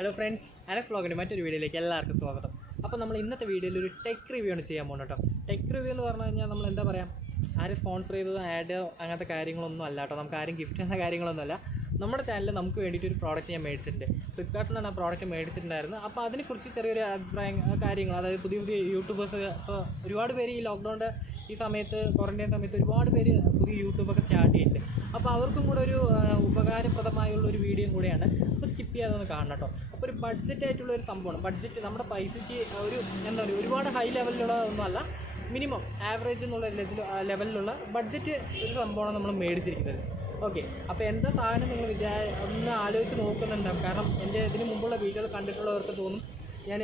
Hello friends, anasvlogs മറ്റൊരു വീഡിയോയിലേക്ക് എല്ലാവർക്കും സ്വാഗതം. അപ്പോൾ നമ്മൾ ഇന്നത്തെ വീഡിയോയിൽ ഒരു ടെക് റിവ്യൂ ആണ് ചെയ്യാൻ പോകുന്നത് കേട്ടോ. ടെക് റിവ്യൂ എന്ന് പറഞ്ഞു കഴിഞ്ഞാൽ നമ്മൾ എന്താ പറയുക, ആരും സ്പോൺസർ ചെയ്തത് ആഡ് അങ്ങനത്തെ കാര്യങ്ങളൊന്നും അല്ല കേട്ടോ. നമുക്ക് ആരും ഗിഫ്റ്റ് ചെയ്യുന്ന കാര്യങ്ങളൊന്നുമല്ല. നമ്മുടെ ചാനലിൽ നമുക്ക് വേണ്ടിയിട്ട് ഒരു പ്രോഡക്റ്റ് ഞാൻ മേടിച്ചിട്ടുണ്ട്. ഫ്ലിപ്കാർട്ടിലാണ് ആ പ്രോഡക്റ്റ് മേടിച്ചിട്ടുണ്ടായിരുന്നു. അപ്പോൾ അതിനെക്കുറിച്ച് ചെറിയൊരു അഭിപ്രായം കാര്യങ്ങൾ, അതായത് പുതിയ യൂട്യൂബേഴ്സ് ഇപ്പോൾ ഒരുപാട് പേര് ഈ ലോക്ക്ഡൗണിൻ്റെ ഈ സമയത്ത്, ക്വാറൻറ്റൈൻ സമയത്ത് ഒരുപാട് പേര് പുതിയ യൂട്യൂബൊക്കെ സ്റ്റാർട്ട് ചെയ്യുന്നുണ്ട്. അപ്പോൾ അവർക്കും കൂടെ ഒരു ഉപകാരപ്രദമായുള്ള ഒരു വീഡിയോയും കൂടെയാണ്. അപ്പോൾ സ്കിപ്പ് ചെയ്യാതെ ഒന്ന് കാണണം കേട്ടോ. അപ്പോൾ ഒരു ബഡ്ജറ്റായിട്ടുള്ള ഒരു സംഭവമാണ്. ബഡ്ജറ്റ് നമ്മുടെ പൈസയ്ക്ക് ഒരു എന്താ പറയുക, ഒരുപാട് ഹൈ ലെവലിലുള്ള ഒന്നുമല്ല, മിനിമം ആവറേജ് എന്നുള്ള ലെവലിലുള്ള ബഡ്ജറ്റ് ഒരു സംഭവമാണ് നമ്മൾ മേടിച്ചിരിക്കുന്നത്. ഓക്കെ, അപ്പോൾ എന്താ സാധനം നിങ്ങൾ ഒന്ന് ആലോചിച്ച് നോക്കുന്നുണ്ടാവും. കാരണം എൻ്റെ ഇതിന് മുമ്പുള്ള വീഡിയോകൾ കണ്ടിട്ടുള്ളവർക്ക് തോന്നും ഞാൻ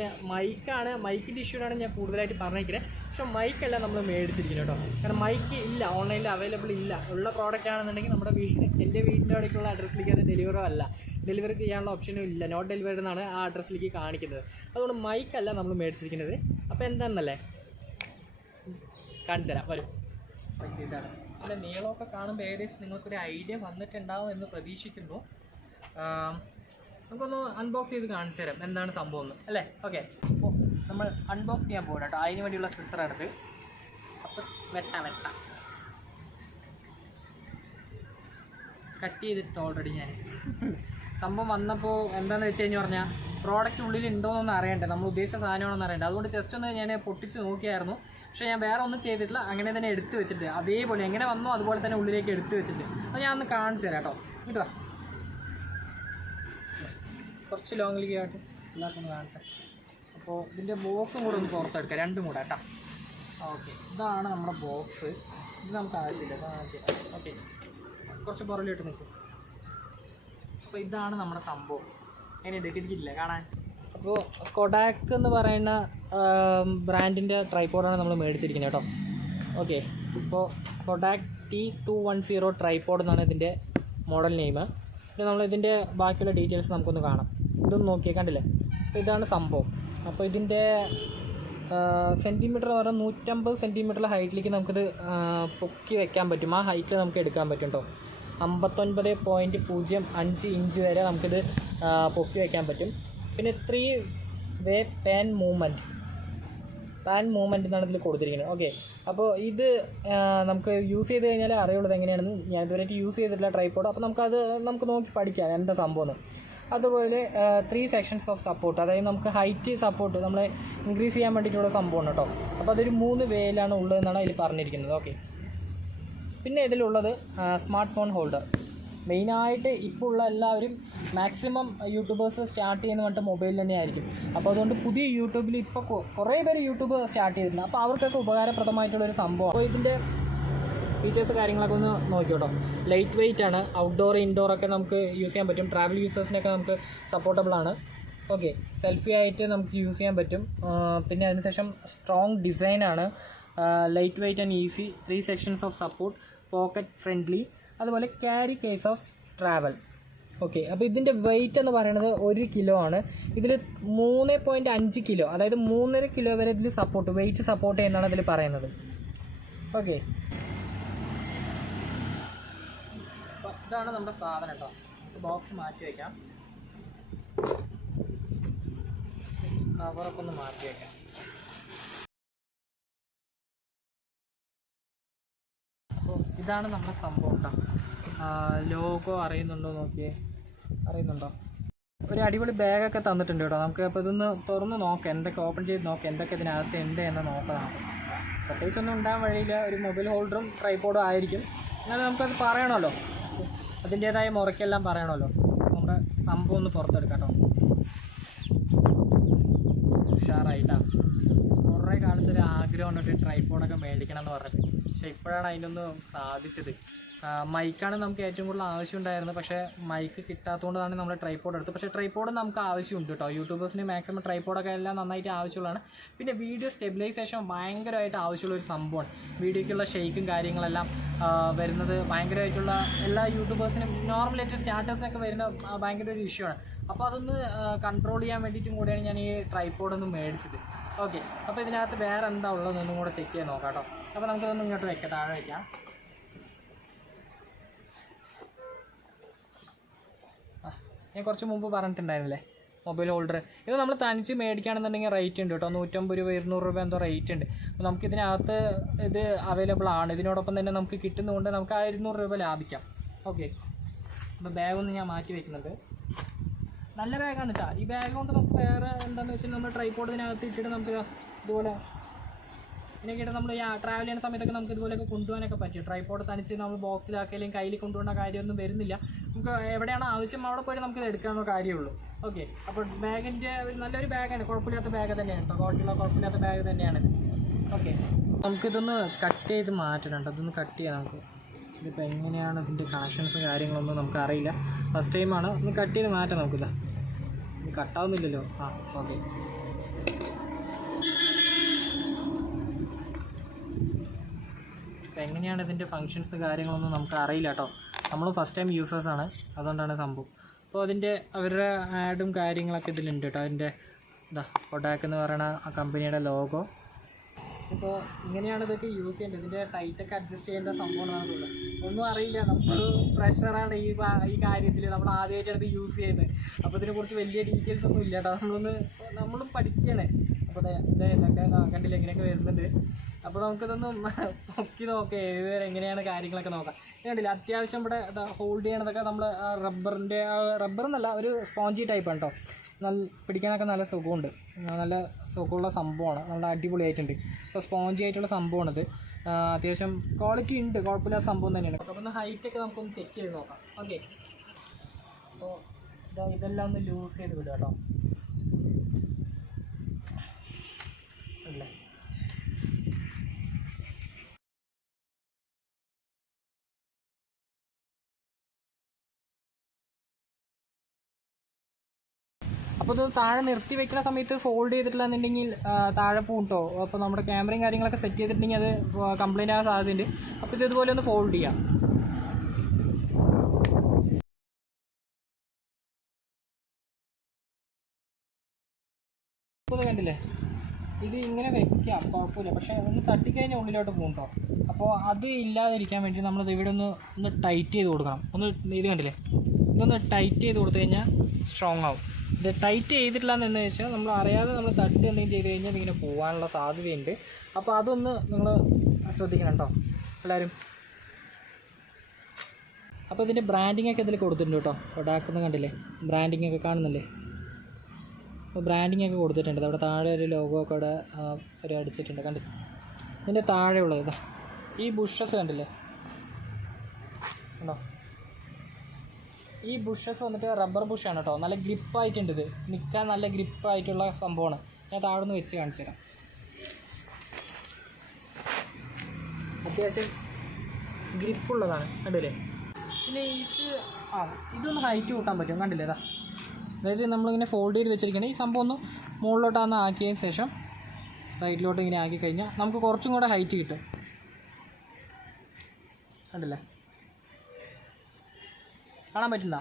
മൈക്കിൻ്റെ ഇഷ്യൂലാണ് ഞാൻ കൂടുതലായിട്ട് പറഞ്ഞിരിക്കുന്നത്. പക്ഷേ മൈക്കല്ല നമ്മൾ മേടിച്ചിരിക്കുന്നത് കേട്ടോ. കാരണം മൈക്ക് ഇല്ല, ഓൺലൈനിൽ അവൈലബിൾ ഇല്ല. ഉള്ള പ്രോഡക്റ്റ് ആണെന്നുണ്ടെങ്കിൽ നമ്മുടെ എൻ്റെ വീടിൻ്റെ അവിടേക്കുള്ള അഡ്രസ്സിലേക്ക് അത് ഡെലിവറി ചെയ്യാനുള്ള ഓപ്ഷനും ഇല്ല. നോട്ട് ഡെലിവറി എന്നാണ് ആ അഡ്രസ്സിലേക്ക് കാണിക്കുന്നത്. അതുകൊണ്ട് മൈക്കല്ല നമ്മൾ മേടിച്ചിരിക്കുന്നത്. അപ്പോൾ എന്താണെന്നല്ലേ കാണിച്ചു തരാം, വരും. ഇതാണ് പിന്നെ നീളമൊക്കെ കാണുമ്പോൾ ഏകദേശം നിങ്ങൾക്കൊരു ഐഡിയ വന്നിട്ടുണ്ടാവും എന്ന് പ്രതീക്ഷിക്കുന്നു. നമുക്കൊന്ന് അൺബോക്സ് ചെയ്ത് കാണിച്ചു തരാം എന്താണ് സംഭവം എന്ന്, അല്ലേ? ഓക്കെ, അപ്പോൾ നമ്മൾ അൺബോക്സ് ചെയ്യാൻ പോകണം കേട്ടോ. അതിന് വേണ്ടിയുള്ള സിസറാണിത്. അപ്പോൾ വെട്ടാം കട്ട് ചെയ്തിട്ട് ഓൾറെഡി ഞാൻ സംഭവം വന്നപ്പോൾ എന്താണെന്ന് വെച്ച് പറഞ്ഞാൽ പ്രോഡക്റ്റ് ഉള്ളിൽ ഉണ്ടോയെന്നൊന്നും അറിയണ്ടേ, നമ്മൾ ഉദ്ദേശിച്ച സാധനമാണെന്ന് അറിയണ്ടേ. അതുകൊണ്ട് ജസ്റ്റ് ഒന്ന് ഞാൻ പൊട്ടിച്ച് നോക്കിയായിരുന്നു. പക്ഷേ ഞാൻ വേറെ ഒന്നും ചെയ്തിട്ടില്ല, അങ്ങനെ തന്നെ എടുത്ത് വെച്ചിട്ട് അതേപോലെ എങ്ങനെ വന്നോ അതുപോലെ തന്നെ ഉള്ളിലേക്ക് എടുത്ത് വെച്ചിട്ട് അത് ഞാൻ ഒന്ന് കാണിച്ചു തരാം കേട്ടോ. കിട്ടുക കുറച്ച് ലോങ്ങിലേക്ക് ആയിട്ട് എല്ലാവർക്കും ഒന്ന് കാണട്ടെ. അപ്പോൾ ഇതിൻ്റെ ബോക്സും കൂടെ ഒന്ന് പുറത്തെടുക്കാം, രണ്ടും കൂടെ കേട്ടോ. ഓക്കെ, ഇതാണ് നമ്മുടെ ബോക്സ്. ഇത് നമുക്ക് ആവശ്യമില്ല. ഓക്കെ, കുറച്ച് പുറകിലോട്ട് നിൽക്കും. അപ്പോൾ ഇതാണ് നമ്മുടെ സംഭവം. അതിനെ എടുക്കില്ല കാണാൻ. അപ്പോൾ കൊഡാക്ക് എന്ന് പറയുന്ന ബ്രാൻഡിൻ്റെ ട്രൈപോഡാണ് നമ്മൾ മേടിച്ചിരിക്കുന്നത് കേട്ടോ. ഓക്കെ, ഇപ്പോൾ കൊഡാക് T210 ട്രൈപോഡ് എന്നാണ് ഇതിൻ്റെ മോഡൽ നെയിം. പിന്നെ നമ്മളിതിൻ്റെ ബാക്കിയുള്ള ഡീറ്റെയിൽസ് നമുക്കൊന്ന് കാണാം. ഇതൊന്ന് നോക്കിയേ, കണ്ടില്ലേ? അപ്പോൾ ഇതാണ് സംഭവം. അപ്പോൾ ഇതിൻ്റെ സെൻറ്റിമീറ്റർ എന്ന് പറഞ്ഞാൽ 150 സെൻറ്റിമീറ്റർ ഹൈറ്റിലേക്ക് നമുക്കിത് പൊക്കി വെക്കാൻ പറ്റും. ആ ഹൈറ്റിൽ നമുക്ക് എടുക്കാൻ പറ്റും കേട്ടോ. 59.05 ഇഞ്ച് വരെ നമുക്കിത് പൊക്കി വയ്ക്കാൻ പറ്റും. പിന്നെ 3 വേ പാൻ മൂവ്മെൻറ്റ് എന്നാണ് ഇതിൽ കൊടുത്തിരിക്കുന്നത്. ഓക്കെ, അപ്പോൾ ഇത് നമുക്ക് യൂസ് ചെയ്ത് കഴിഞ്ഞാൽ അറിയുള്ളത് എങ്ങനെയാണെന്ന്. ഞാൻ ഇതുവരെയായിട്ട് യൂസ് ചെയ്തിട്ടില്ല ട്രൈപോഡ്. അപ്പോൾ നമുക്ക് നോക്കി പഠിക്കാം എന്താ സംഭവം. അതുപോലെ 3 സെക്ഷൻസ് ഓഫ് സപ്പോർട്ട്, അതായത് നമുക്ക് ഹൈറ്റ് സപ്പോർട്ട് നമ്മളെ ഇൻക്രീസ് ചെയ്യാൻ വേണ്ടിയിട്ടുള്ള സംഭവമാണ് കേട്ടോ. അപ്പോൾ അതൊരു 3 വേയിലാണ് ഉള്ളതെന്നാണ് അതിൽ പറഞ്ഞിരിക്കുന്നത്. ഓക്കെ, പിന്നെ ഇതിലുള്ളത് സ്മാർട്ട് ഫോൺ ഹോൾഡർ. മെയിനായിട്ട് ഇപ്പോൾ ഉള്ള എല്ലാവരും മാക്സിമം യൂട്യൂബേഴ്സ് സ്റ്റാർട്ട് ചെയ്യുന്ന പറഞ്ഞിട്ട് മൊബൈലിൽ തന്നെ ആയിരിക്കും. അപ്പോൾ അതുകൊണ്ട് പുതിയ യൂട്യൂബിൽ ഇപ്പോൾ കുറേ പേര് യൂട്യൂബ് സ്റ്റാർട്ട് ചെയ്തിട്ടുണ്ട്. അപ്പോൾ അവർക്കൊക്കെ ഉപകാരപ്രദമായിട്ടുള്ളൊരു സംഭവം. അപ്പോൾ ഇതിൻ്റെ ഫീച്ചേഴ്സ് കാര്യങ്ങളൊക്കെ ഒന്ന് നോക്കിയോട്ടോ. ലൈറ്റ് വെയിറ്റ് ആണ്, ഔട്ട്ഡോർ ഇൻഡോർ ഒക്കെ നമുക്ക് യൂസ് ചെയ്യാൻ പറ്റും. ട്രാവൽ യൂസേഴ്സിനൊക്കെ നമുക്ക് സപ്പോർട്ടബിൾ ആണ്. ഓക്കെ, സെൽഫി ആയിട്ട് നമുക്ക് യൂസ് ചെയ്യാൻ പറ്റും. പിന്നെ അതിനുശേഷം സ്ട്രോങ് ഡിസൈനാണ്, light weight and easy, 3 sections of support, pocket friendly, അതുപോലെ carry case of travel. Okay, അപ്പോൾ ഇതിൻ്റെ വെയിറ്റ് എന്ന് പറയുന്നത് 1 കിലോ ആണ്. ഇതിൽ 3.5 കിലോ, അതായത് 3.5 കിലോ വരെ ഇതിൽ വെയിറ്റ് സപ്പോർട്ട് ചെയ്യുന്നതാണ് ഇതിൽ പറയുന്നത്. ഓക്കെ, അപ്പോൾ ഇതാണ് നമ്മുടെ സാധനം കേട്ടോ. ബോക്സ് മാറ്റി വയ്ക്കാം, കവറൊക്കെ ഒന്ന് മാറ്റി വയ്ക്കാം. അപ്പോൾ ഇതാണ് നമ്മുടെ സംഭവം കേട്ടോ. ലോഗോ അറിയുന്നുണ്ടോ നോക്കിയേ, അറിയുന്നുണ്ടോ? ഒരു അടിപൊളി ബാഗൊക്കെ തന്നിട്ടുണ്ട് കേട്ടോ നമുക്ക്. അപ്പോൾ ഇതൊന്ന് തുറന്ന് നോക്കാം, എന്തൊക്കെ ഓപ്പൺ ചെയ്ത് നോക്കാം, എന്തൊക്കെ ഇതിനകത്ത് ഉണ്ട് എന്ന് നോക്കാം. പ്രത്യേകിച്ചൊന്നും ഉണ്ടാകാൻ വഴിയില്ല, ഒരു മൊബൈൽ ഹോൾഡറും ട്രൈപോഡും ആയിരിക്കും. എന്നാലും നമുക്കത് പറയണമല്ലോ, അതിൻ്റേതായ മുറയ്ക്കെല്ലാം പറയണമല്ലോ. നമ്മുടെ സംഭവം ഒന്ന് പുറത്തെടുക്കാം കേട്ടോ. ഉഷാറായിട്ടാണ്. കുറേ കാലത്തൊരു ആഗ്രഹം ഉണ്ട് ഒരു ട്രൈപോഡൊക്കെ മേടിക്കണം എന്ന് പറഞ്ഞിട്ട്. പക്ഷേ ഇപ്പോഴാണ് അതിനൊന്ന് സാധിച്ചത്. മൈക്കാണ് നമുക്ക് ഏറ്റവും കൂടുതൽ ആവശ്യം ഉണ്ടായിരുന്നത്. പക്ഷേ മൈക്ക് കിട്ടാത്തതുകൊണ്ടാണ് നമ്മൾ ട്രൈപോഡ് എടുത്തത്. പക്ഷേ ട്രൈപോഡ് നമുക്ക് ആവശ്യമുണ്ട് കേട്ടോ. യൂട്യൂബേഴ്സിന് മാക്സിമം ട്രൈപോഡൊക്കെ എല്ലാം നന്നായിട്ട് ആവശ്യമുള്ളതാണ്. പിന്നെ വീഡിയോ സ്റ്റെബിലൈസേഷൻ ഭയങ്കരമായിട്ട് ആവശ്യമുള്ളൊരു സംഭവമാണ്. വീഡിയോയ്ക്കുള്ള ഷെയ്ക്കും കാര്യങ്ങളെല്ലാം വരുന്നത് ഭയങ്കരമായിട്ടുള്ള എല്ലാ യൂട്യൂബേഴ്സിനും നോർമലായിട്ട് സ്റ്റാർട്ടേഴ്സിനൊക്കെ വരുന്ന ഭയങ്കര ഒരു ഇഷ്യൂ ആണ്. അപ്പോൾ അതൊന്ന് കൺട്രോൾ ചെയ്യാൻ വേണ്ടിയിട്ടും കൂടിയാണ് ഞാൻ ഈ ട്രൈപോഡൊന്ന് മേടിച്ചത്. ഓക്കെ, അപ്പോൾ ഇതിനകത്ത് വേറെ എന്താ ഉള്ളതെന്നൊന്നും കൂടെ ചെക്ക് ചെയ്യാൻ നോക്കാം കേട്ടോ. അപ്പോൾ നമുക്കതൊന്നും ഇങ്ങോട്ട് വെക്കാം, താഴെ വയ്ക്കാം. ഞാൻ കുറച്ച് മുമ്പ് പറഞ്ഞിട്ടുണ്ടായിരുന്നില്ലേ, മൊബൈൽ ഹോൾഡർ. ഇത് നമ്മൾ തനിച്ച് മേടിക്കുകയാണെന്നുണ്ടെങ്കിൽ റേറ്റ് ഉണ്ട് കേട്ടോ, 150 രൂപ 200 രൂപ എന്തോ റേറ്റ് ഉണ്ട്. അപ്പോൾ നമുക്ക് ഇതിനകത്ത് ഇത് അവൈലബിൾ ആണ്. ഇതിനോടൊപ്പം തന്നെ നമുക്ക് കിട്ടുന്നതുകൊണ്ട് നമുക്ക് ആ 200 രൂപ ലാഭിക്കാം. ഓക്കെ, അപ്പോൾ ബാഗൊന്ന് ഞാൻ മാറ്റി വയ്ക്കുന്നുണ്ട്. നല്ല ബാഗാണ് കേട്ടോ. ഈ ബാഗ് കൊണ്ട് നമുക്ക് വേറെ എന്താണെന്ന് വെച്ചാൽ നമ്മൾ ട്രൈപോഡിനകത്ത് ഇട്ടിട്ട് നമുക്ക് ഇതുപോലെ ഇതിനൊക്കെ നമ്മൾ ട്രാവൽ ചെയ്യുന്ന സമയത്തൊക്കെ നമുക്ക് ഇതുപോലെയൊക്കെ കൊണ്ടുപോകാനൊക്കെ പറ്റും. ട്രൈപോഡ് തനിച്ച് നമ്മൾ ബോക്സിലാക്കി അല്ലെങ്കിൽ കയ്യിൽ കൊണ്ടുപോകേണ്ട കാര്യമൊന്നും വരുന്നില്ല. നമുക്ക് എവിടെയാണ് ആവശ്യം അവിടെ പോയിട്ട് നമുക്കിത് എടുക്കാനുള്ള കാര്യമുള്ളൂ. ഓക്കെ, അപ്പോൾ ബാഗിൻ്റെ നല്ലൊരു ബാഗാണ്, കുഴപ്പമില്ലാത്ത ബാഗ് തന്നെയാണ് കേട്ടോ, ക്വാളിറ്റിയുള്ള കുഴപ്പമില്ലാത്ത ബാഗ് തന്നെയാണ്. ഓക്കെ, നമുക്കിതൊന്ന് കട്ട് ചെയ്ത് മാറ്റണം. അതൊന്ന് കട്ട് ചെയ്യാം നമുക്ക്. ഇതിപ്പോൾ എങ്ങനെയാണ് ഇതിൻ്റെ കണക്ഷൻസ് കാര്യങ്ങളൊന്നും നമുക്ക് അറിയില്ല, ഫസ്റ്റ് ടൈമാണ്. ഒന്ന് കട്ട് ചെയ്ത് മാറ്റാം നമുക്കിതാ. ഇത് കട്ടാവുന്നില്ലല്ലോ. ഓക്കെ, അപ്പോൾ എങ്ങനെയാണ് ഇതിൻ്റെ ഫങ്ഷൻസ് കാര്യങ്ങളൊന്നും നമുക്ക് അറിയില്ല കേട്ടോ. നമ്മൾ ഫസ്റ്റ് ടൈം യൂസേഴ്സാണ്, അതുകൊണ്ടാണ് സംഭവം. അപ്പോൾ അതിൻ്റെ അവരുടെ ആഡും കാര്യങ്ങളൊക്കെ ഇതിലുണ്ട് കേട്ടോ. അതിൻ്റെ കൊഡാക്ക് എന്ന് പറയുന്ന ആ കമ്പനിയുടെ ലോഗോ. ഇപ്പോൾ ഇങ്ങനെയാണ് ഇതൊക്കെ യൂസ് ചെയ്യേണ്ടത്. ഇതിൻ്റെ ടൈറ്റൊക്കെ അഡ്ജസ്റ്റ് ചെയ്യേണ്ട സംഭവമാണെന്നുള്ളത് ഒന്നും അറിയില്ല. നമ്മൾ പ്രഷറാണ് ഈ കാര്യത്തിൽ. നമ്മൾ ആദ്യമായിട്ടാണ് ഇത് യൂസ് ചെയ്യുന്നത്. അപ്പോൾ ഇതിനെക്കുറിച്ച് വലിയ ഡീറ്റെയിൽസ് ഒന്നും ഇല്ല കേട്ടോ. നമ്മളും പഠിക്കുകയാണ്. അപ്പോൾ ഇതൊക്കെ കണ്ടില്ല ഇങ്ങനെയൊക്കെ വരുന്നുണ്ട്. അപ്പോൾ നമുക്കിതൊന്നും നോക്കി നോക്കാം ഏത് എങ്ങനെയാണ് കാര്യങ്ങളൊക്കെ നോക്കാം. കണ്ടില്ല അത്യാവശ്യം ഇവിടെ ഹോൾഡ് ചെയ്യണതൊക്കെ നമ്മൾ റബ്ബറിൻ്റെ റബ്ബറെന്നല്ല, ഒരു സ്പോഞ്ചി ടൈപ്പാണ് കേട്ടോ. നല്ല പിടിക്കാനൊക്കെ നല്ല സുഖമുണ്ട്, നല്ല സുഖമുള്ള സംഭവമാണ്, നല്ല അടിപൊളിയായിട്ടുണ്ട്. അപ്പോൾ സ്പോഞ്ചി ആയിട്ടുള്ള സംഭവമാണിത്. അത്യാവശ്യം ക്വാളിറ്റി ഉണ്ട്, കുഴപ്പമില്ലാത്ത സംഭവം തന്നെയാണ്. അപ്പോൾ ഒന്ന് ഹൈറ്റൊക്കെ നമുക്കൊന്ന് ചെക്ക് ചെയ്ത് നോക്കാം. ഓക്കെ, അപ്പോൾ ഇതെല്ലാം ഒന്ന് ലൂസ് ചെയ്ത് വിടുക കേട്ടോ. അല്ലേ, അപ്പോൾ ഇത് താഴെ നിർത്തി വെക്കുന്ന സമയത്ത് ഫോൾഡ് ചെയ്തിട്ടില്ലാന്നുണ്ടെങ്കിൽ താഴെ പൂട്ടോ. അപ്പോൾ നമ്മുടെ ക്യാമറയും കാര്യങ്ങളൊക്കെ സെറ്റ് ചെയ്തിട്ടുണ്ടെങ്കിൽ അത് കംപ്ലൈൻറ്റ് ആകാൻ സാധ്യതയുണ്ട്. അപ്പോൾ ഇത് ഇതുപോലെ ഒന്ന് ഫോൾഡ് ചെയ്യാം. ഇപ്പോൾ കണ്ടില്ലേ, ഇത് ഇങ്ങനെ വെക്കാം, കുഴപ്പമില്ല. പക്ഷേ ഒന്ന് തട്ടിക്കഴിഞ്ഞാൽ ഉള്ളിലോട്ട് പോകും കേട്ടോ. അപ്പോൾ അത് ഇല്ലാതിരിക്കാൻ വേണ്ടി നമ്മളത് ഇവിടെ ഒന്ന് ടൈറ്റ് ചെയ്ത് കൊടുക്കണം. ഇത് കണ്ടില്ലേ, ഇതൊന്ന് ടൈറ്റ് ചെയ്ത് കൊടുത്തു കഴിഞ്ഞാൽ സ്ട്രോങ് ആവും. ഇത് ടൈറ്റ് ചെയ്തിട്ടില്ലാന്ന് വെച്ചാൽ നമ്മൾ അറിയാതെ നമ്മൾ തട്ട് എന്തെങ്കിലും ചെയ്ത് കഴിഞ്ഞാൽ ഇതിങ്ങനെ പോകാനുള്ള സാധ്യതയുണ്ട്. അപ്പോൾ അതൊന്ന് നിങ്ങൾ ശ്രദ്ധിക്കണം കേട്ടോ എല്ലാവരും. അപ്പോൾ ഇതിൻ്റെ ബ്രാൻഡിങ് ഒക്കെ ഇതിൽ കൊടുത്തിട്ടുണ്ട് കേട്ടോ. കൊഡാക്ക് കണ്ടില്ലേ, ബ്രാൻഡിങ് ഒക്കെ കാണുന്നില്ലേ. അപ്പോൾ ബ്രാൻഡിങ് ഒക്കെ കൊടുത്തിട്ടുണ്ട്. അവിടെ താഴെ ഒരു ലോഗോ ഒക്കെ അവിടെ ഒരു അടിച്ചിട്ടുണ്ട് കണ്ടു. ഇതിൻ്റെ താഴെയുള്ളത് ഇതാ, ഈ ബുഷസ് കണ്ടില്ലേ കണ്ടോ. ഈ ബുഷസ് വന്നിട്ട് റബ്ബർ ബുഷാണ് കേട്ടോ. നല്ല ഗ്രിപ്പായിട്ടുണ്ട്, ഇത് നിൽക്കാൻ നല്ല ഗ്രിപ്പായിട്ടുള്ള സംഭവമാണ്. ഞാൻ താഴെ നിന്ന് വെച്ച് കാണിച്ചു തരാം. അത്യാവശ്യം ഗ്രിപ്പുള്ളതാണ് കണ്ടില്ലേ. പിന്നെ ഇതൊന്ന് ഹൈറ്റ് കൂട്ടാൻ പറ്റും കണ്ടില്ലേ. അതാ, അതായത് നമ്മളിങ്ങനെ ഫോൾഡ് ചെയ്ത് വെച്ചിരിക്കണം. ഈ സംഭവം ഒന്ന് മുകളിലോട്ടാന്ന് ആക്കിയതിന് ശേഷം റൈറ്റിലോട്ട് ഇങ്ങനെ ആക്കി കഴിഞ്ഞാൽ നമുക്ക് കുറച്ചും കൂടെ ഹൈറ്റ് കിട്ടും കണ്ടില്ലേ, കാണാൻ പറ്റുന്ന.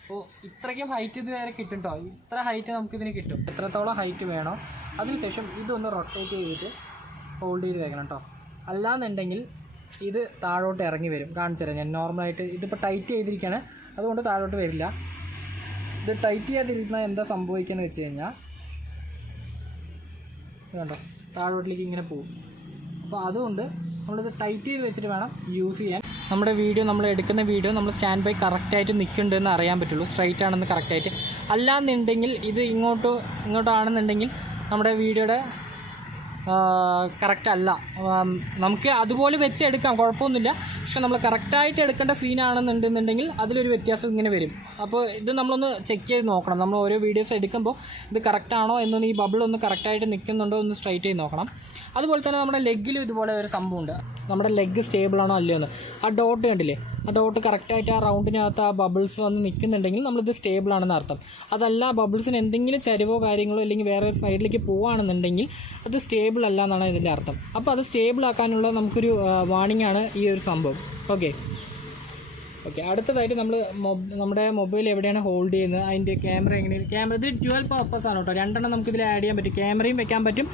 അപ്പോൾ ഇത്രയ്ക്കും ഹൈറ്റ് ഇത് വരെ കിട്ടും കേട്ടോ. ഇത്ര ഹൈറ്റ് നമുക്കിതിന് കിട്ടും. എത്രത്തോളം ഹൈറ്റ് വേണോ അതിനുശേഷം ഇതൊന്ന് റൊട്ടേറ്റ് ചെയ്തിട്ട് ഹോൾഡ് ചെയ്ത് വെക്കണം കേട്ടോ. അല്ലാന്നുണ്ടെങ്കിൽ ഇത് താഴോട്ട് ഇറങ്ങി വരും. കാണിച്ചു തരാം ഞാൻ. നോർമലായിട്ട് ഇതിപ്പോൾ ടൈറ്റ് ചെയ്തിരിക്കുകയാണ്, അതുകൊണ്ട് താഴോട്ട് വരില്ല. ഇത് ടൈറ്റ് ചെയ്യാതിരുന്നാൽ എന്താ സംഭവിക്കുകയെന്ന് വെച്ച് കഴിഞ്ഞാൽ കണ്ടോ താഴോട്ടിലേക്ക് ഇങ്ങനെ പോകും. അപ്പോൾ അതുകൊണ്ട് നമ്മളിത് ടൈറ്റ് ചെയ്ത് വെച്ചിട്ട് വേണം യൂസ് ചെയ്യാൻ. നമ്മുടെ വീഡിയോ, നമ്മൾ എടുക്കുന്ന വീഡിയോ നമ്മൾ സ്റ്റാൻഡ് ബൈ കറക്റ്റായിട്ട് നിൽക്കുന്നുണ്ടെന്ന് അറിയാൻ പറ്റുള്ളൂ, സ്ട്രൈറ്റ് ആണെന്ന് കറക്റ്റായിട്ട്. അല്ലാന്നുണ്ടെങ്കിൽ ഇത് ഇങ്ങോട്ടാണെന്നുണ്ടെങ്കിൽ നമ്മുടെ വീഡിയോയുടെ കറക്റ്റ് അല്ല. നമുക്ക് അതുപോലെ വെച്ച് എടുക്കാം, കുഴപ്പമൊന്നുമില്ല. പക്ഷെ നമ്മൾ കറക്റ്റായിട്ട് എടുക്കേണ്ട സീനാണെന്നുണ്ടെന്നുണ്ടെങ്കിൽ അതിലൊരു വ്യത്യാസം ഇങ്ങനെ വരും. അപ്പോൾ ഇത് നമ്മളൊന്ന് ചെക്ക് ചെയ്ത് നോക്കണം. നമ്മൾ ഓരോ വീഡിയോസ് എടുക്കുമ്പോൾ ഇത് കറക്റ്റാണോ എന്നൊന്ന്, ഈ ബബിളൊന്ന് കറക്റ്റായിട്ട് നിൽക്കുന്നുണ്ടോ എന്ന് സ്ട്രൈറ്റ് ചെയ്ത് നോക്കണം. അതുപോലെ തന്നെ നമ്മുടെ ലെഗിലും ഇതുപോലെ ഒരു സംഭവമുണ്ട്. നമ്മുടെ ലെഗ് സ്റ്റേബിളാണോ അല്ലയോ എന്ന്. ആ ഡോട്ട് കണ്ടില്ലേ, ആ ഡോട്ട് കറക്റ്റായിട്ട് ആ റൗണ്ടിനകത്ത് ആ ബബിൾസ് വന്ന് നിൽക്കുന്നുണ്ടെങ്കിൽ നമ്മളിത് സ്റ്റേബിളാണെന്ന് അർത്ഥം. അതല്ല, ബബിൾസിന് എന്തെങ്കിലും ചരിവോ കാര്യങ്ങളോ അല്ലെങ്കിൽ വേറെ ഒരു സൈഡിലേക്ക് പോവുകയാണെന്നുണ്ടെങ്കിൽ അത് സ്റ്റേബിൾ അല്ല എന്നാണ് ഇതിൻ്റെ അർത്ഥം. അപ്പോൾ അത് സ്റ്റേബിൾ ആക്കാനുള്ള നമുക്കൊരു വാണിംഗ് ആണ് ഈ ഒരു സംഭവം. ഓക്കെ, അടുത്തതായിട്ട് നമ്മുടെ മൊബൈൽ എവിടെയാണ് ഹോൾഡ് ചെയ്യുന്നത്, അതിൻ്റെ ക്യാമറ എങ്ങനെയാണ്. ക്യാമറ ഇത് ഡ്യുവൽ പർപ്പസ് ആണ് കേട്ടോ. രണ്ടെണ്ണം നമുക്കിതിൽ ആഡ് ചെയ്യാൻ പറ്റും. ക്യാമറയും വെക്കാൻ പറ്റും,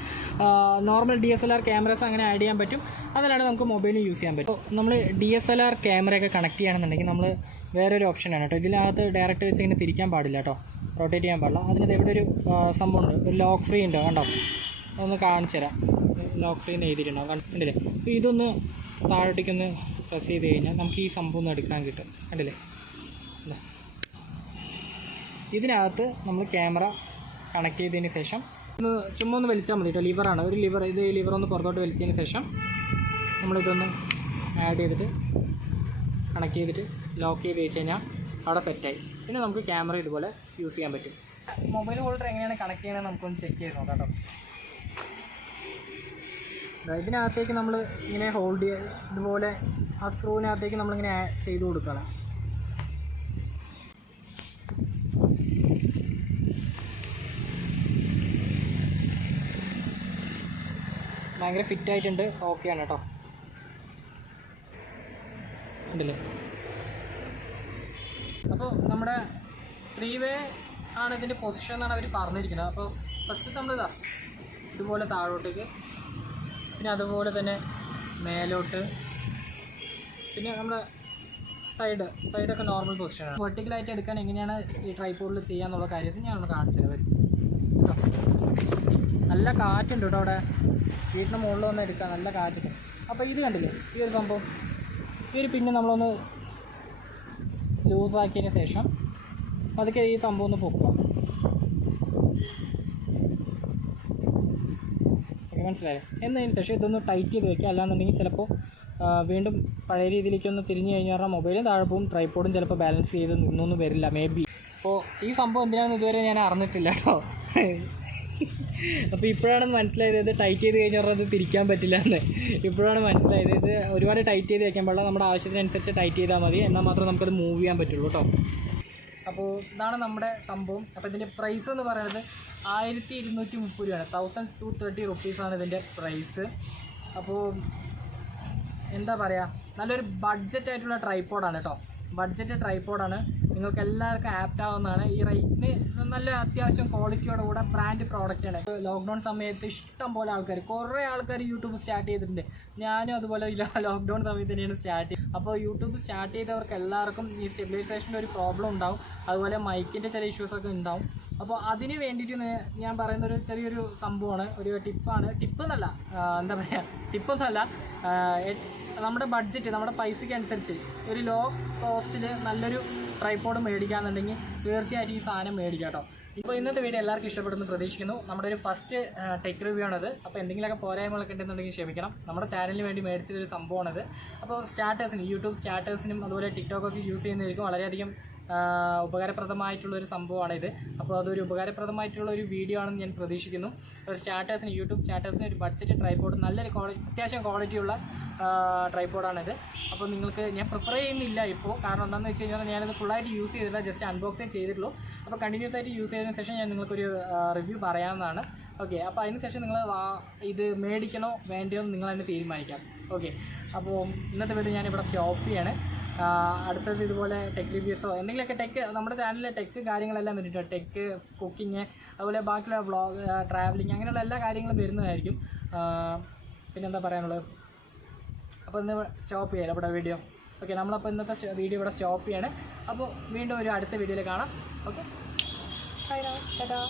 നോർമൽ DSLR ക്യാമറാസ് അങ്ങനെ ആഡ് ചെയ്യാൻ പറ്റും. അതിലാണ് നമുക്ക് മൊബൈലും യൂസ് ചെയ്യാൻ പറ്റും. നമ്മൾ DSLR ക്യാമറയൊക്കെ കണക്ട് ചെയ്യുകയാണെന്നുണ്ടെങ്കിൽ നമ്മൾ വേറൊരു ഓപ്ഷനാണ് കേട്ടോ. ഇതിനകത്ത് ഡയറക്റ്റ് വെച്ച് ഇങ്ങനെ തിരിക്കാൻ പാടില്ല കേട്ടോ. റൊട്ടേറ്റ് ചെയ്യാൻ പാടില്ല. അതിനകത്ത് എവിടെ ഒരു സംഭവമുണ്ട്, ഒരു ലോക്ക് ഫ്രീ ഉണ്ട്, കണ്ടോ? അതൊന്ന് കാണിച്ചു തരാം. ലോക്ക് ഫ്രീ എന്ന് എഴുതിയിട്ടുണ്ടാവും, കണ്ടില്ലേ? അപ്പോൾ ഇതൊന്ന് താഴോട്ടേക്കൊന്ന് പ്രസ് ചെയ്ത് കഴിഞ്ഞാൽ നമുക്ക് ഈ സംഭവം ഒന്ന് എടുക്കാൻ കിട്ടും, കണ്ടില്ലേ? ഇതിനകത്ത് നമ്മൾ ക്യാമറ കണക്ട് ചെയ്തതിന് ശേഷം ചുമ്മാ ഒന്ന് വലിച്ചാൽ മതി കേട്ടോ. ലിവറാണ്, ഒരു ലിവർ. ഇത് ലിവർ ഒന്ന് പുറത്തോട്ട് വലിച്ചതിന് ശേഷം നമ്മളിതൊന്ന് ആഡ് ചെയ്തിട്ട് കണക്ട് ചെയ്തിട്ട് ലോക്ക് ചെയ്ത് വെച്ച് കഴിഞ്ഞാൽ അവിടെ സെറ്റായി. പിന്നെ നമുക്ക് ക്യാമറ ഇതുപോലെ യൂസ് ചെയ്യാൻ പറ്റും. മൊബൈൽ ഹോൾഡർ എങ്ങനെയാണ് കണക്ട് ചെയ്യണമെന്ന് നമുക്കൊന്ന് ചെക്ക് ചെയ്ത് നോക്കാം കേട്ടോ. ഇതിനകത്തേക്ക് നമ്മൾ ഇങ്ങനെ ഹോൾഡ് ചെയ്യുക, ഇതുപോലെ ആ സ്ക്രൂവിനകത്തേക്ക് നമ്മളിങ്ങനെ ചെയ്ത് കൊടുക്കണം. ഭയങ്കര ഫിറ്റായിട്ടുണ്ട്, ഓക്കെയാണ് കേട്ടോ. ഉണ്ടല്ലേ? അപ്പോൾ നമ്മുടെ 3 വേ ആണ് ഇതിൻ്റെ പൊസിഷൻ എന്നാണ് അവർ പറഞ്ഞിരിക്കുന്നത്. അപ്പോൾ ഫസ്റ്റ് നമ്മളിതാ ഇതുപോലെ താഴോട്ടേക്ക്, പിന്നെ അതുപോലെ തന്നെ മേലോട്ട്, പിന്നെ നമ്മുടെ സൈഡൊക്കെ നോർമൽ പൊസിഷനാണ്. വെർട്ടിക്കലായിട്ട് എടുക്കാൻ എങ്ങനെയാണ് ഈ ട്രൈപോഡിൽ ചെയ്യാന്നുള്ള കാര്യത്തിൽ ഞാനൊന്ന് കാണിച്ചു തരാം. നല്ല കാറ്റുണ്ട് കേട്ടോ അവിടെ, വീട്ടിന് മുകളിൽ വന്ന് എടുക്കാം, നല്ല കാറ്റുണ്ട്. അപ്പോൾ ഇത് കണ്ടില്ലേ, ഈ ഒരു സംഭവം, ഈ ഒരു പിന്നെ നമ്മളൊന്ന് ലൂസാക്കിയതിന് ശേഷം അതൊക്കെ ഈ സംഭവം ഒന്ന് പൊക്കുക. മനസ്സിലായോ? എന്നതിന് ശേഷം ഇതൊന്ന് ടൈറ്റ് ചെയ്ത് വയ്ക്കുക. അല്ലാന്നുണ്ടെങ്കിൽ ചിലപ്പോൾ വീണ്ടും പഴയ രീതിയിലേക്കൊന്ന് തിരിഞ്ഞു കഴിഞ്ഞാൽ മൊബൈലും താഴെ പോകും, ട്രൈപോഡും ചിലപ്പോൾ ബാലൻസ് ചെയ്ത് നിന്നൊന്നും വരില്ല, മേ ബി. അപ്പോൾ ഈ സംഭവം എന്തിനാണെന്ന് ഇതുവരെ ഞാൻ അറിഞ്ഞിട്ടില്ല കേട്ടോ. അപ്പോൾ ഇപ്പോഴാണ് മനസ്സിലായത്, ഇത് ടൈറ്റ് ചെയ്ത് കഴിഞ്ഞാൽ അത് തിരിക്കാൻ പറ്റില്ല എന്ന്. ഇപ്പോഴാണ് മനസ്സിലായത്. ഇത് ഒരുപാട് ടൈറ്റ് ചെയ്ത് വയ്ക്കാൻ പാടില്ല, നമ്മുടെ ആവശ്യത്തിനനുസരിച്ച് ടൈറ്റ് ചെയ്താൽ മതി, എന്നാൽ മാത്രമേ നമുക്കത് മൂവ് ചെയ്യാൻ പറ്റുള്ളൂ കേട്ടോ. അപ്പോൾ ഇതാണ് നമ്മുടെ സംഭവം. അപ്പോൾ ഇതിൻ്റെ പ്രൈസ് എന്ന് പറയുന്നത് 1230 രൂപയാണ്, 1230 റുപ്പീസാണ് ഇതിൻ്റെ പ്രൈസ്. അപ്പോൾ എന്താ പറയുക, നല്ലൊരു ബഡ്ജറ്റായിട്ടുള്ള ട്രൈപോഡാണ് കേട്ടോ. ബഡ്ജറ്റ് ട്രൈപോഡാണ്, നിങ്ങൾക്ക് എല്ലാവർക്കും ആപ്റ്റ് ആവുന്നതാണ്. ഈ റേറ്റിന് നല്ല അത്യാവശ്യം ക്വാളിറ്റിയോടെ കൂടെ ബ്രാൻഡ് പ്രോഡക്റ്റാണ്. ലോക്ക്ഡൗൺ സമയത്ത് ഇഷ്ടം പോലെ ആൾക്കാർ, കുറേ ആൾക്കാർ യൂട്യൂബ് സ്റ്റാർട്ട് ചെയ്തിട്ടുണ്ട്. ഞാനും അതുപോലെ ലോക്ക്ഡൗൺ സമയത്ത് തന്നെയാണ് സ്റ്റാർട്ട് ചെയ്തത്. അപ്പോൾ യൂട്യൂബ് സ്റ്റാർട്ട് ചെയ്തവർക്ക് എല്ലാവർക്കും ഈ സ്റ്റെബിലൈസേഷൻ്റെ ഒരു പ്രോബ്ലം ഉണ്ടാവും, അതുപോലെ മൈക്കിൻ്റെ ചില ഇഷ്യൂസൊക്കെ ഉണ്ടാവും. അപ്പോൾ അതിന് വേണ്ടിയിട്ട് ഞാൻ പറയുന്നൊരു ചെറിയൊരു സംഭവമാണ്, ഒരു ടിപ്പ് എന്നല്ല, എന്താ പറയുക, ടിപ്പൊന്നല്ല, നമ്മുടെ ബഡ്ജറ്റ്, നമ്മുടെ പൈസയ്ക്ക് അനുസരിച്ച് ഒരു ലോ കോസ്റ്റിൽ നല്ലൊരു ട്രൈപോഡ് മേടിക്കുകയാണെന്നുണ്ടെങ്കിൽ തീർച്ചയായിട്ടും ഈ സാധനം മേടിക്കാം കേട്ടോ. ഇപ്പോൾ ഇന്നത്തെ വീഡിയോ എല്ലാവർക്കും ഇഷ്ടപ്പെടുന്നു പ്രതീക്ഷിക്കുന്നു. നമ്മുടെ ഒരു ഫസ്റ്റ് ടെക് റിവ്യൂ ആണത്. അപ്പോൾ എന്തെങ്കിലുമൊക്കെ പോരായ്മകളൊക്കെ ഉണ്ടെന്നുണ്ടെങ്കിൽ ക്ഷമിക്കണം. നമ്മുടെ ചാനലിന് വേണ്ടി മേടിച്ചൊരു സംഭവമാണത്. അപ്പോൾ യൂട്യൂബ് സ്റ്റാർട്ടേഴ്സിനും അതുപോലെ ടിക്ടോക്കൊക്കെ യൂസ് ചെയ്യുന്നതായിരിക്കും വളരെയധികം ഉപകാരപ്രദമായിട്ടുള്ളൊരു സംഭവമാണിത്. അപ്പോൾ അതൊരു ഉപകാരപ്രദമായിട്ടുള്ളൊരു വീഡിയോ ആണെന്ന് ഞാൻ പ്രതീക്ഷിക്കുന്നു. ഒരു യൂട്യൂബ് സ്റ്റാർട്ടേഴ്സിന് ഒരു ബഡ്ജറ്റ് ട്രൈപോഡ്, നല്ലൊരു അത്യാവശ്യം ക്വാളിറ്റിയുള്ള ട്രൈപോഡാണിത്. അപ്പോൾ നിങ്ങൾക്ക് ഞാൻ പ്രിഫർ ചെയ്യുന്നില്ല ഇപ്പോൾ, കാരണം എന്താണെന്ന് വെച്ച് കഴിഞ്ഞാൽ ഞാനത് ഫുള്ളായിട്ട് യൂസ് ചെയ്തില്ല, ജസ്റ്റ് അൺബോക്സിങ് ചെയ്തിട്ടുള്ളൂ. അപ്പോൾ കണ്ടിന്യൂസ് ആയിട്ട് യൂസ് ചെയ്തതിന് ശേഷം ഞാൻ നിങ്ങൾക്കൊരു റിവ്യൂ പറയാവുന്നതാണ്. ഓക്കെ, അപ്പോൾ അതിന് ശേഷം നിങ്ങൾ ഇത് മേടിക്കണോ വേണ്ടയോ എന്ന് നിങ്ങൾ തന്നെ തീരുമാനിക്കാം. ഓക്കെ, അപ്പോൾ ഇന്നത്തെ വീഡിയോ ഞാനിവിടെ സ്റ്റോപ്പ് ചെയ്യാണ്. അടുത്തത് ഇതുപോലെ ടെക് റിവ്യൂസോ എന്തെങ്കിലുമൊക്കെ നമ്മുടെ ചാനലിലെ ടെക് കാര്യങ്ങളെല്ലാം വരുന്നുണ്ട്. ടെക്, കുക്കിങ്, അതുപോലെ ബാക്കിയുള്ള വ്ളോഗ്, ട്രാവലിങ്, അങ്ങനെയുള്ള എല്ലാ കാര്യങ്ങളും വരുന്നതായിരിക്കും. പിന്നെന്താ പറയാനുള്ളത്? അപ്പോൾ ഇന്ന് സ്റ്റോപ്പ് ചെയ്യാം ഇവിടെ വീഡിയോ. ഓക്കെ, നമ്മളപ്പോൾ ഇന്നത്തെ വീഡിയോ ഇവിടെ സ്റ്റോപ്പ് ചെയ്യാണ്. അപ്പോൾ വീണ്ടും ഒരു അടുത്ത വീഡിയോയിൽ കാണാം. Okay, bye, Tata.